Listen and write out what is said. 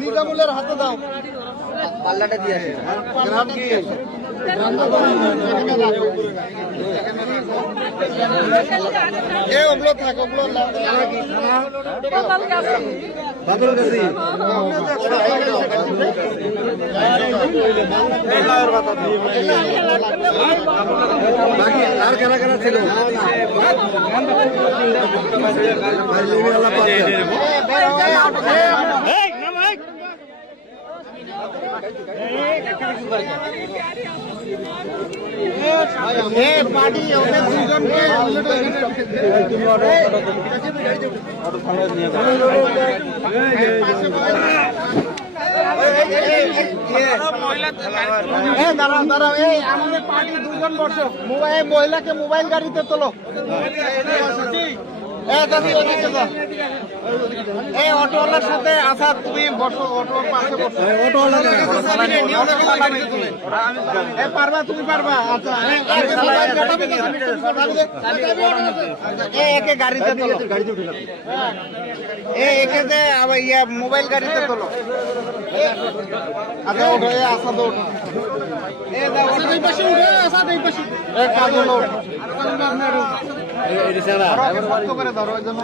নিজামুলের হাতে দাও, পাল্লাটা দিয়ে আসে। ওগুলো থাকে, ওগুলো বাদল গাছি বাকি আর কেনা কেনা ছিল। পার্টি ওদের দুজনকে দাঁড়াও দাঁড়াও, এই আমাদের পার্টি দুজন বসো, মোবাইল মহিলাকে মোবাইল গাড়িতে তোলো। এই অটোওয়ালার সাথে আসাদ তুমি বসো, অটোর পাশে বসো। পারবা, তুমি পারবা। আচ্ছা একে গাড়িতে তোলো, একে যে ইয়া মোবাইল গাড়িতে তোলো। আচ্ছা ওঠো, আসাদ ওঠো, কাজল ওঠো। ধরো ওই জন্য